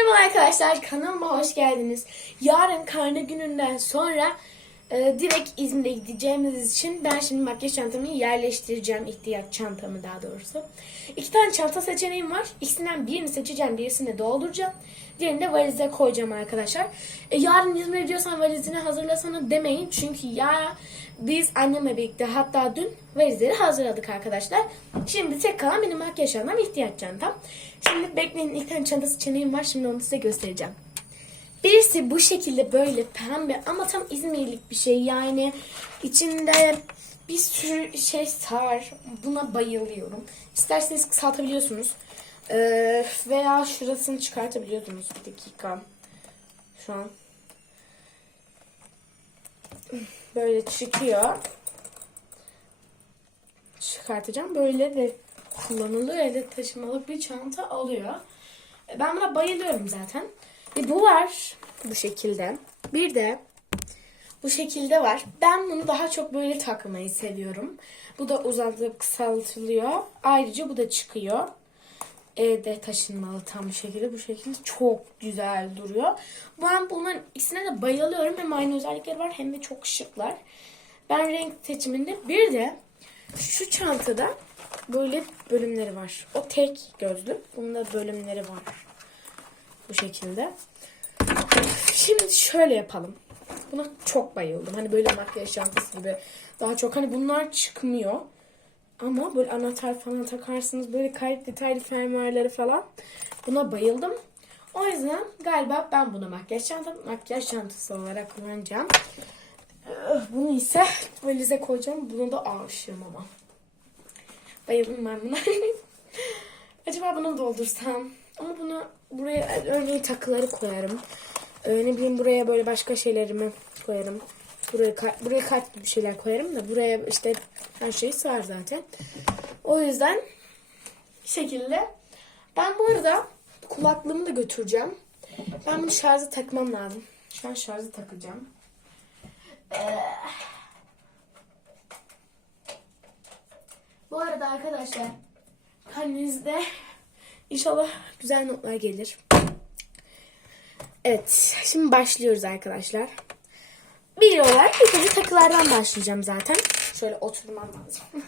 Merhaba arkadaşlar kanalıma hoş geldiniz. Yarın karne gününden sonra e, direkt İzmir'e gideceğimiz için ben şimdi makyaj çantamı yerleştireceğim. ihtiyaç çantamı daha doğrusu. İki tane çanta seçeneğim var. İkisinden birini seçeceğim, birisini dolduracağım. Diğerini de valize koyacağım arkadaşlar. E, yarın İzmir'e gidiyorsan valizini hazırlasana demeyin. Çünkü ya biz annemle birlikte hatta dün valizleri hazırladık arkadaşlar. Şimdi tek kalan benim makyaj çantam, ihtiyaç çantam. Şimdi bekleyin ilk tane çanta seçeneğim var. Şimdi onu size göstereceğim. Birisi bu şekilde böyle pembe ama tam İzmirlik bir şey. Yani içinde bir sürü şey sar. Buna bayılıyorum. İsterseniz kısaltabiliyorsunuz. Ee, veya şurasını çıkartabiliyorsunuz. Bir dakika. Şu an. Böyle çıkıyor. Çıkartacağım. Böyle de kullanılıyor. Elde taşımalık bir çanta alıyor. Ben buna bayılıyorum zaten. Ve bu var bu şekilde. Bir de bu şekilde var. Ben bunu daha çok böyle takmayı seviyorum. Bu da uzatılıp kısaltılıyor. Ayrıca bu da çıkıyor. Evde taşınmalı tam bu şekilde. Bu şekilde çok güzel duruyor. Ben bunların ikisine de bayılıyorum. Hem aynı özellikleri var hem de çok şıklar. Ben renk seçiminde bir de şu çantada böyle bölümleri var. O tek gözlü. Bunda bölümleri var. Bu şekilde. Şimdi şöyle yapalım. Buna çok bayıldım. Hani böyle makyaj çantası gibi. Daha çok hani bunlar çıkmıyor. Ama böyle anahtar falan takarsınız. Böyle kayıt detaylı fermuarları falan. Buna bayıldım. O yüzden galiba ben bunu makyaj çantam, makyaj çantası olarak kullanacağım. Bunu ise valize koyacağım. Bunu da aşığım ama. Bayıldım ben buna. Acaba bunu doldursam? Ama bunu buraya örneğin takıları koyarım. Ee, ne bileyim buraya böyle başka şeylerimi koyarım. Buraya buraya kalp gibi şeyler koyarım da buraya işte her şey sığar zaten. O yüzden şekilde ben bu arada kulaklığımı da götüreceğim. Ben bunu şarja takmam lazım. Şu an şarja takacağım. Bu arada arkadaşlar kalbinizde inşallah güzel notlar gelir. Evet, şimdi başlıyoruz arkadaşlar. Bir olarak ilk önce takılardan başlayacağım zaten. Şöyle oturmam lazım.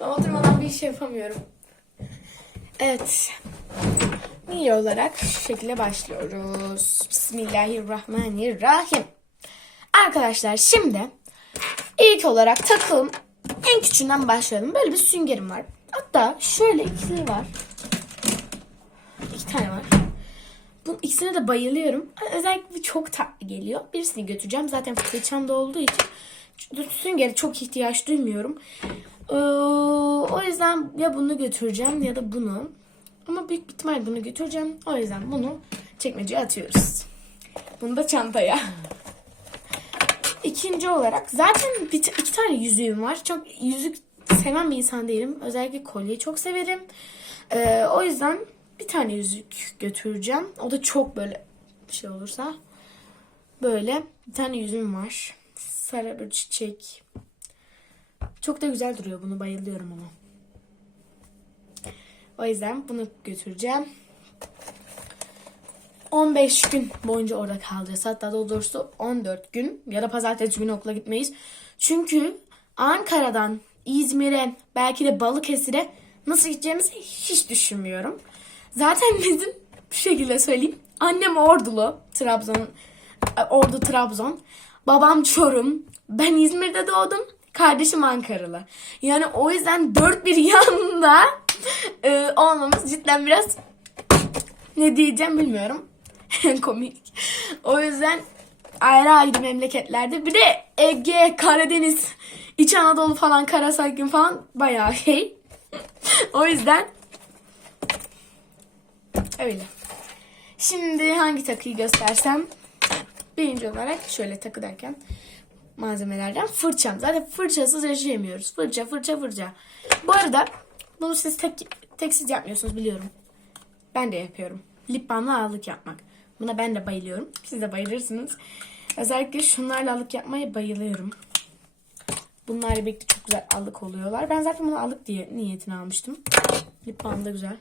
ben oturmadan bir iş yapamıyorum. Evet. Bir olarak şu şekilde başlıyoruz. Bismillahirrahmanirrahim. Arkadaşlar şimdi ilk olarak takım en küçüğünden başlayalım. Böyle bir süngerim var. Hatta şöyle ikisi var. İki tane var. Bunun ikisine de bayılıyorum. Özellikle çok tatlı geliyor. Birisini götüreceğim. Zaten fırçamda olduğu için süngere çok ihtiyaç duymuyorum. Ee, o yüzden ya bunu götüreceğim ya da bunu. Ama büyük ihtimal bunu götüreceğim. O yüzden bunu çekmeceye atıyoruz. Bunu da çantaya. İkinci olarak zaten bir, iki tane yüzüğüm var. Çok yüzük seven bir insan değilim. Özellikle kolyeyi çok severim. Ee, o yüzden bir tane yüzük götüreceğim. O da çok böyle şey olursa. Böyle bir tane yüzüğüm var. Sarı bir çiçek. Çok da güzel duruyor. Bunu bayılıyorum ama. O yüzden bunu götüreceğim. 15 gün boyunca orada kalacağız. Hatta daha doğrusu 14 gün ya da pazartesi günü okula gitmeyiz. Çünkü Ankara'dan İzmir'e belki de Balıkesir'e nasıl gideceğimizi hiç düşünmüyorum. Zaten bizim bu şekilde söyleyeyim. Annem Ordulu, Trabzon, Ordu Trabzon. Babam Çorum. Ben İzmir'de doğdum. Kardeşim Ankaralı. Yani o yüzden dört bir yanında e, olmamız cidden biraz ne diyeceğim bilmiyorum. Komik. O yüzden ayrı ayrı memleketlerde. Bir de Ege, Karadeniz, İç Anadolu falan, Karasakin falan bayağı şey. o yüzden öyle. Şimdi hangi takıyı göstersem birinci olarak şöyle takı derken malzemelerden fırçam. Zaten fırçasız yaşayamıyoruz. Fırça, fırça, fırça. Bu arada bunu siz tek, tek siz yapmıyorsunuz biliyorum. Ben de yapıyorum. Lip balmla ağırlık yapmak. Buna ben de bayılıyorum. Siz de bayılırsınız. Özellikle şunlarla alık yapmaya bayılıyorum. Bunlarla birlikte çok güzel alık oluyorlar. Ben zaten bunu alık diye niyetini almıştım. Lip balm da güzel.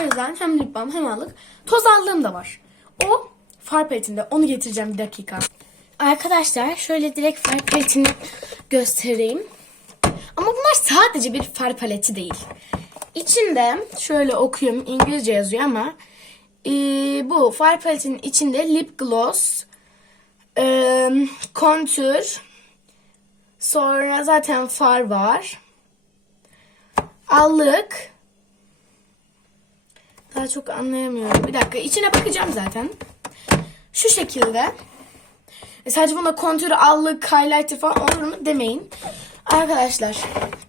O yüzden hem lip balm hem allık. Toz allığım da var. O far paletinde. Onu getireceğim bir dakika. Arkadaşlar şöyle direkt far paletini göstereyim. Ama bunlar sadece bir far paleti değil. İçinde şöyle okuyorum İngilizce yazıyor ama e, bu far paletinin içinde lip gloss, e, kontür, sonra zaten far var, allık. Daha çok anlayamıyorum. Bir dakika içine bakacağım zaten. Şu şekilde. E, sadece buna kontür, allık, highlighter falan olur mu demeyin. Arkadaşlar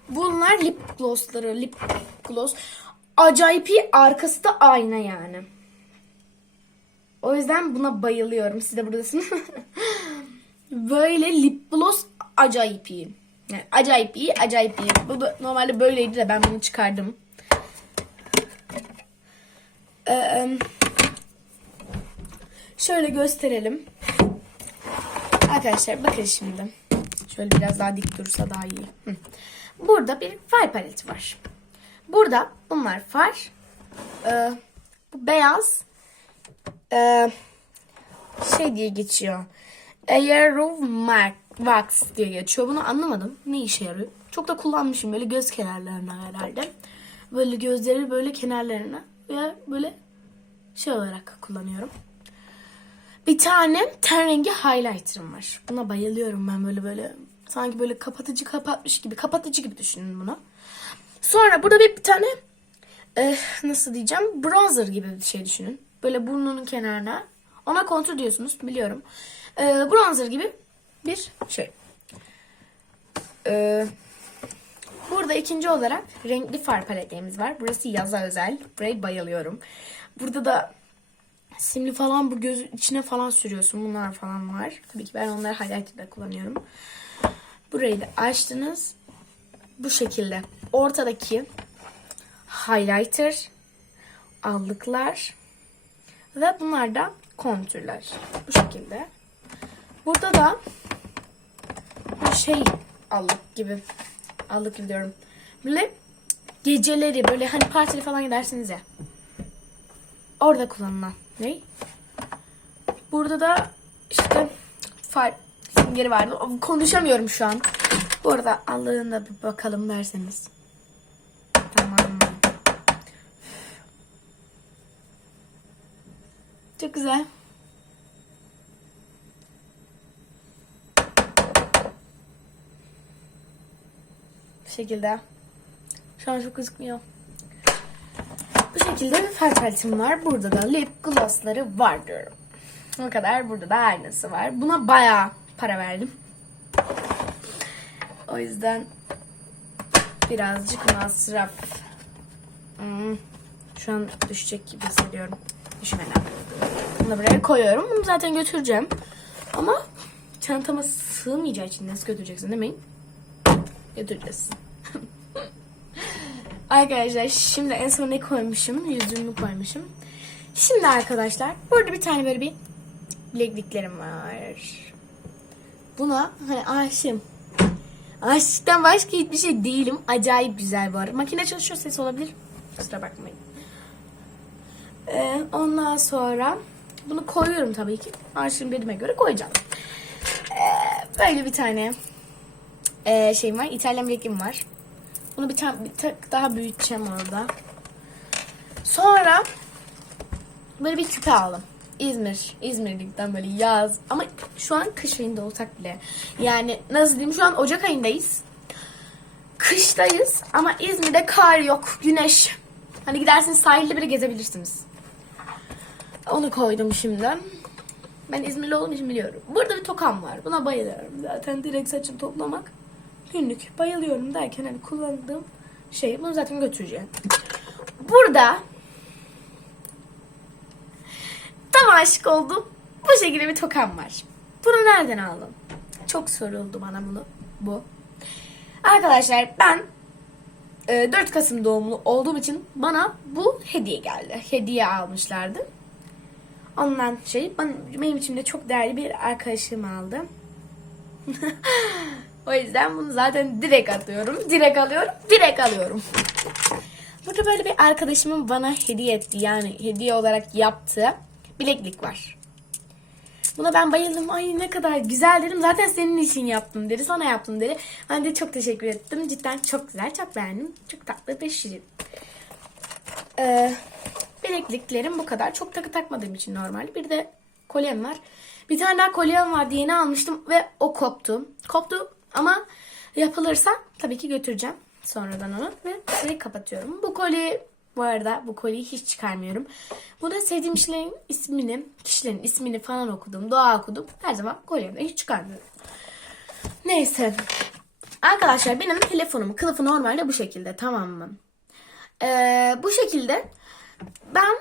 bunlar lip glossları. Lip gloss. Acayip iyi. Arkası da ayna yani. O yüzden buna bayılıyorum. Siz de buradasın. Böyle lip gloss acayip iyi. Yani acayip iyi, acayip iyi. Bu da normalde böyleydi de ben bunu çıkardım. Ee, şöyle gösterelim. Arkadaşlar bakın şimdi. Şöyle biraz daha dik durursa daha iyi. Burada bir far paleti var. Burada bunlar far. Ee, bu beyaz. Ee, şey diye geçiyor. Aero Mark Wax diye geçiyor. Bunu anlamadım. Ne işe yarıyor? Çok da kullanmışım böyle göz kenarlarına herhalde. Böyle gözleri böyle kenarlarına ve böyle şey olarak kullanıyorum. Bir tane ten rengi highlighter'ım var. Buna bayılıyorum ben böyle böyle. Sanki böyle kapatıcı kapatmış gibi. Kapatıcı gibi düşünün bunu. Sonra burada bir, bir tane eh, nasıl diyeceğim bronzer gibi bir şey düşünün. Böyle burnunun kenarına. Ona kontur diyorsunuz biliyorum. Eh, bronzer gibi bir şey. Eh, burada ikinci olarak renkli far paletlerimiz var. Burası yaza özel. Buraya bayılıyorum. Burada da simli falan bu göz içine falan sürüyorsun. Bunlar falan var. Tabii ki ben onları highlighter'da kullanıyorum. Burayı da açtınız. Bu şekilde. Ortadaki highlighter, allıklar ve bunlar da kontürler. Bu şekilde. Burada da bir şey allık gibi. Allık gibi diyorum. Böyle geceleri böyle hani partili falan gidersiniz ya. Orada kullanılan. Ne? Burada da işte far simgeri vardı. Konuşamıyorum şu an. Bu arada Allah'ın da bir bakalım derseniz. Tamam? Çok güzel. Bu şekilde. Şu an çok gözükmüyor. Şekilde bir far paletim var. Burada da lip glossları vardır. O kadar. Burada da aynası var. Buna bayağı para verdim. O yüzden birazcık masraf. Hmm, Şu an düşecek gibi hissediyorum. Düşmeden. Bunu buraya koyuyorum. Bunu zaten götüreceğim. Ama çantama sığmayacağı için nasıl götüreceksin demeyin. Götüreceğiz. Arkadaşlar şimdi en son ne koymuşum? Yüzüğümü koymuşum. Şimdi arkadaşlar burada bir tane böyle bir bilekliklerim var. Buna hani aşığım. Aşıktan başka hiçbir şey değilim. Acayip güzel bu arada. Makine çalışıyor ses olabilir. Kusura bakmayın. Ee, ondan sonra bunu koyuyorum tabii ki. Aşığım dediğime göre koyacağım. Ee, böyle bir tane ee, şeyim var. İtalyan bilekliğim var. Bunu bir, tane, bir tık daha büyüteceğim orada. Sonra böyle bir küpe aldım. İzmir. İzmirlikten böyle yaz. Ama şu an kış ayında olsak bile. Yani nasıl diyeyim şu an Ocak ayındayız. Kıştayız ama İzmir'de kar yok. Güneş. Hani gidersiniz sahilde bile gezebilirsiniz. Onu koydum şimdi. Ben İzmirli olduğum için biliyorum. Burada bir tokam var. Buna bayılıyorum. Zaten direkt saçım toplamak. Günlük bayılıyorum derken hani kullandığım şey. Bunu zaten götüreceğim. Burada tam aşık oldum. Bu şekilde bir tokam var. Bunu nereden aldım? Çok soruldu bana bunu. Bu. Arkadaşlar ben e, 4 Kasım doğumlu olduğum için bana bu hediye geldi. Hediye almışlardı. Ondan şey benim için de çok değerli bir arkadaşım aldı. o yüzden bunu zaten direkt atıyorum. Direkt alıyorum. Direkt alıyorum. Burada böyle bir arkadaşımın bana hediye etti yani hediye olarak yaptığı bileklik var. Buna ben bayıldım. Ay ne kadar güzel dedim. Zaten senin için yaptım dedi. Sana yaptım dedi. Ben de çok teşekkür ettim. Cidden çok güzel. Çok beğendim. Çok tatlı ve şirin. Ee, bilekliklerim bu kadar. Çok takı takmadığım için normal. Bir de kolyem var. Bir tane daha kolyem vardı. Yeni almıştım ve o koptu. Koptu ama yapılırsa tabii ki götüreceğim sonradan onu ve burayı kapatıyorum. Bu kolye bu arada bu kolyeyi hiç çıkarmıyorum. Bu da sevdiğim kişilerin ismini, kişilerin ismini falan okudum, dua okudum. Her zaman kolyemden hiç çıkarmıyorum. Neyse. Arkadaşlar benim telefonum kılıfı normalde bu şekilde tamam mı? Ee, bu şekilde ben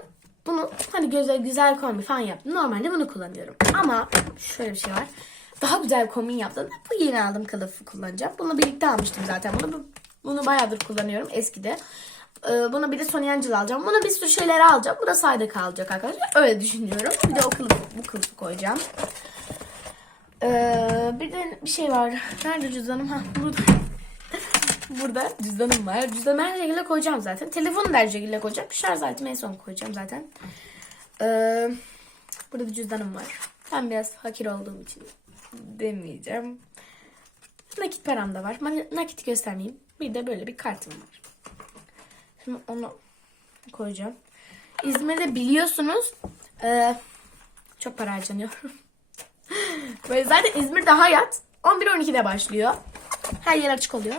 bunu hani göze güzel kombi falan yaptım. Normalde bunu kullanıyorum. Ama şöyle bir şey var. Daha güzel kombin yaptım. Bu yeni aldığım kılıfı kullanacağım. Bunu birlikte almıştım zaten. Bunu bunu bayağıdır kullanıyorum eskide. Ee, bunu bir de Sony Angel alacağım. Buna bir sürü şeyler alacağım. Bu da sayda kalacak arkadaşlar. Öyle düşünüyorum. Bir de o kılıfı, bu kılıfı koyacağım. Ee, bir de bir şey var. Nerede cüzdanım? Ha burada. Burada cüzdanım var. Cüzdanımı her şekilde koyacağım zaten. Telefonu da her şekilde koyacağım. Şarj aletimi en son koyacağım zaten. Ee, burada bir cüzdanım var. Ben biraz fakir olduğum için demeyeceğim. Nakit param da var. Nakit göstermeyeyim. Bir de böyle bir kartım var. Şimdi onu koyacağım. İzmir'de biliyorsunuz e, çok para harcanıyor. Böyle zaten İzmir'de hayat 11-12'de başlıyor. Her yer açık oluyor.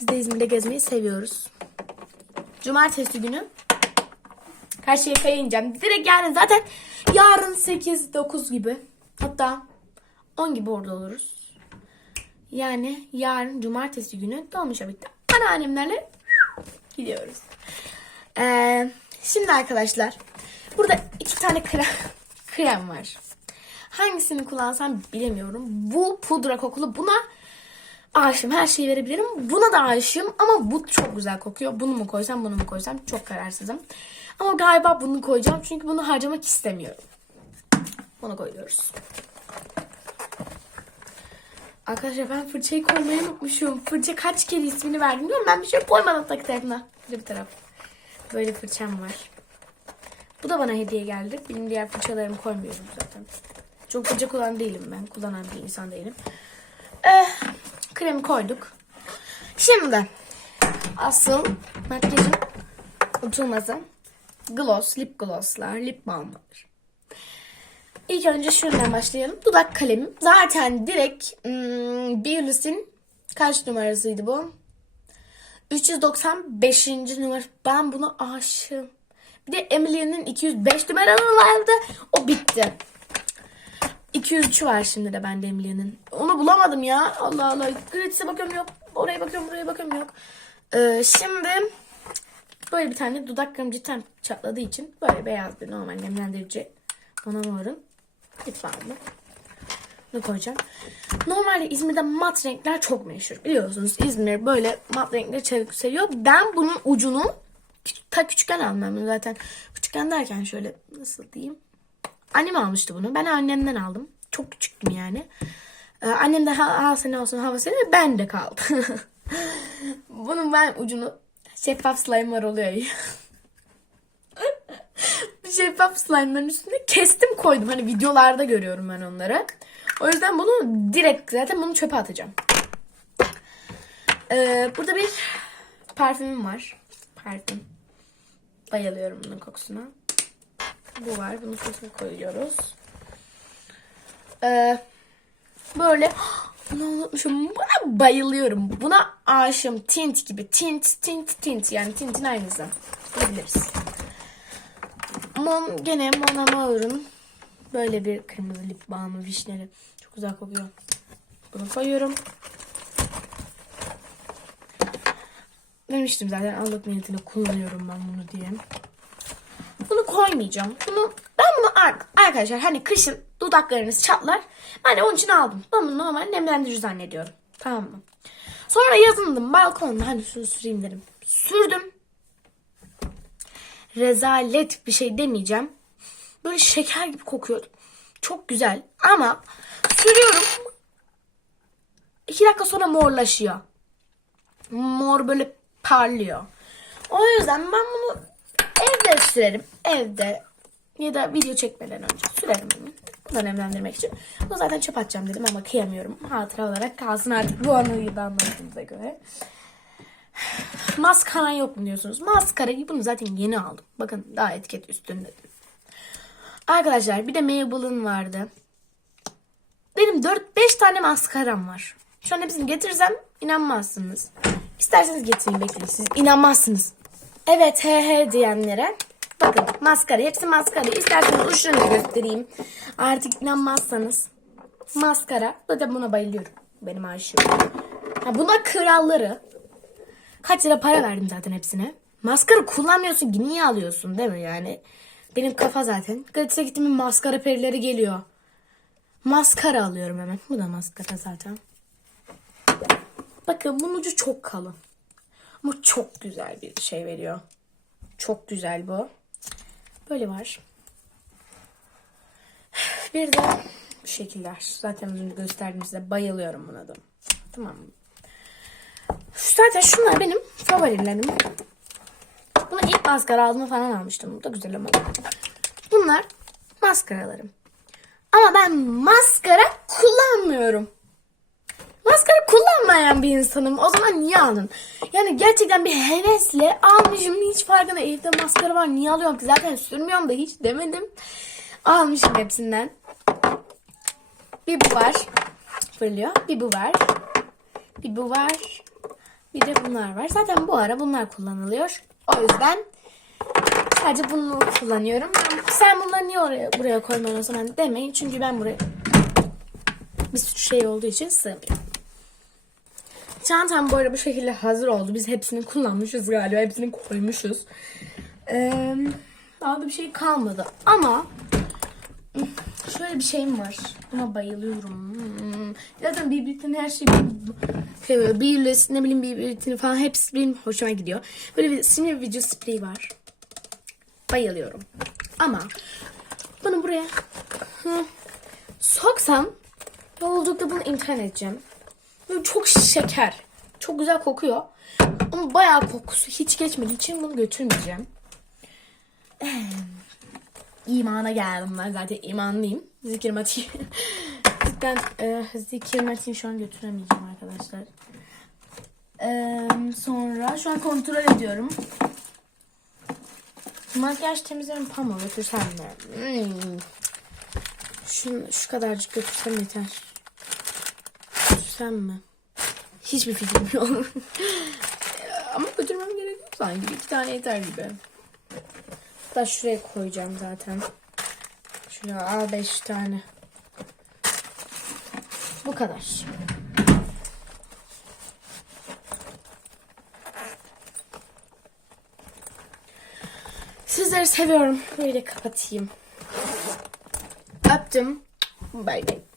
Biz de İzmir'de gezmeyi seviyoruz. Cumartesi günü Karşıyaka'ya ineceğim. Direkt yani zaten yarın 8-9 gibi hatta 10 gibi orada oluruz. Yani yarın cumartesi günü dolmuşa bitti. Anneannemlerle gidiyoruz. Ee, şimdi arkadaşlar burada iki tane krem, krem var. Hangisini kullansam bilemiyorum. Bu pudra kokulu. Buna aşığım. Her şeyi verebilirim. Buna da aşığım ama bu çok güzel kokuyor. Bunu mu koysam bunu mu koysam çok kararsızım. Ama galiba bunu koyacağım çünkü bunu harcamak istemiyorum. Bunu koyuyoruz. Arkadaşlar ben fırçayı koymayı unutmuşum. Fırça kaç kere ismini verdim musun? Ben bir şey koymadım takı tarafına. Bir taraf. Böyle fırçam var. Bu da bana hediye geldi. Benim diğer fırçalarımı koymuyorum zaten. Çok fırça kullanan değilim ben. Kullanan bir insan değilim. Eh, kremi koyduk. Şimdi asıl makyajın unutulmazı gloss, lip glosslar, lip balmlar. İlk önce şundan başlayalım. Dudak kalemim. Zaten direkt hmm, Beauty's'in kaç numarasıydı bu? 395. numara. Ben buna aşığım. Bir de Emily'nin 205 numaralı vardı. O bitti. 203 var şimdi de bende Emily'nin. Onu bulamadım ya. Allah Allah. Gratis'e bakıyorum yok. Oraya bakıyorum buraya bakıyorum yok. Ee, şimdi böyle bir tane dudak kremi cidden çatladığı için böyle beyaz bir normal nemlendirici Bonamore'un lip balmı. Bunu koyacağım. Normalde İzmir'de mat renkler çok meşhur. Biliyorsunuz İzmir böyle mat renkleri çabuk seviyor. Ben bunun ucunu ta küçükken almam zaten. Küçükken derken şöyle nasıl diyeyim. Annem almıştı bunu. Ben annemden aldım. Çok küçüktüm yani. Ee, annem de ha, ha sene olsun hava sene ben de kaldı. Bunun ben ucunu şeffaf slime'lar oluyor ya. Şeffaf slime'ların üstüne kestim koydum. Hani videolarda görüyorum ben onları. O yüzden bunu direkt zaten bunu çöpe atacağım. Ee, burada bir parfümüm var. Parfüm. Bayılıyorum bunun kokusuna. Bu var. Bunu sosuna koyuyoruz. Ee, böyle bunu unutmuşum. Buna bayılıyorum. Buna aşığım. Tint gibi. Tint, tint, tint. Yani tintin aynısı. Biliriz. Mon, gene Mon Amour'un böyle bir kırmızı lip balmı vişneli. Çok güzel kokuyor. Bunu koyuyorum. Demiştim zaten allık niyetine kullanıyorum ben bunu diye. Bunu koymayacağım. Bunu ben bunu ar- arkadaşlar hani kışın dudaklarınız çatlar. Ben de onun için aldım. Ben bunu normal nemlendirici zannediyorum. Tamam mı? Sonra yazındım balkonda hani şunu süreyim dedim. Sürdüm. Rezalet bir şey demeyeceğim. Böyle şeker gibi kokuyordu. Çok güzel ama sürüyorum. İki dakika sonra morlaşıyor. Mor böyle parlıyor. O yüzden ben bunu evde sürerim. Evde ya da video çekmeden önce sürerim bunu. Bunu nemlendirmek için. Bunu zaten çöp atacağım dedim ama kıyamıyorum. Hatıra olarak kalsın artık bu anıyı da anlattığımıza göre. Maskara yok mu diyorsunuz? Maskarayı bunu zaten yeni aldım. Bakın daha etiket üstünde. Arkadaşlar bir de Maybelline vardı. Benim 4-5 tane maskaram var. Şu an hepsini getirsem inanmazsınız. İsterseniz getireyim bekleyin. Siz inanmazsınız. Evet he he diyenlere bakın maskara hepsi maskara. İsterseniz uçlarını göstereyim. Artık inanmazsanız maskara. Zaten buna bayılıyorum. Benim aşığım. Ha, buna kralları. Kaç lira para verdim zaten hepsine. Maskara kullanmıyorsun ki niye alıyorsun değil mi yani? Benim kafa zaten. Gratis'e gittim maskara perileri geliyor. Maskara alıyorum hemen. Bu da maskara zaten. Bakın bunun ucu çok kalın. Ama çok güzel bir şey veriyor. Çok güzel bu. Böyle var. Bir de bu şekiller. Zaten önce gösterdim size. Bayılıyorum buna da. Tamam mı? Zaten şunlar benim favorilerim. Bunu ilk maskara aldığımda falan almıştım. Bu da güzel ama. Bunlar maskaralarım. Ama ben maskara kullanmıyorum. Maskara kullanmayan bir insanım. O zaman niye aldın? Yani gerçekten bir hevesle almışım. Hiç farkında evde maskara var. Niye alıyorum ki? Zaten sürmüyorum da hiç demedim. Almışım hepsinden. Bir bu var. Fırlıyor. Bir bu var. Bir bu var. Bir de bunlar var. Zaten bu ara bunlar kullanılıyor. O yüzden sadece bunu kullanıyorum. Sen bunları niye oraya buraya koyman o zaman demeyin. Çünkü ben buraya bir sürü şey olduğu için sığmıyor. Çantam bu arada bu şekilde hazır oldu. Biz hepsini kullanmışız galiba. Hepsini koymuşuz. Ee, daha da bir şey kalmadı. Ama şöyle bir şeyim var. Buna bayılıyorum. Zaten birbirinin her şey şey, birleşsin ne bileyim birbirinin falan hepsi benim hoşuma gidiyor. Böyle bir sinir video spreyi var. Bayılıyorum. Ama bunu buraya hı, soksam yolculukta bunu imtihan edeceğim. Böyle çok şeker. Çok güzel kokuyor. Ama bayağı kokusu hiç geçmediği için bunu götürmeyeceğim. Ee, imana geldim ben zaten imanlıyım. Zikir matiği. Cidden e, zikir matiği şu an götüremeyeceğim arkadaşlar. Ee, sonra şu an kontrol ediyorum. Makyaj temizlerim pamuğu götürsem mi? Hmm. Şunu, şu kadarcık götürsem yeter. Götürsem mi? Hiçbir fikrim yok. Ama götürmem gerek yok sanki. İki tane yeter gibi. Hatta şuraya koyacağım zaten. Şuraya al beş tane. Bu kadar. Sizleri seviyorum. Böyle kapatayım. Öptüm. Bay bay.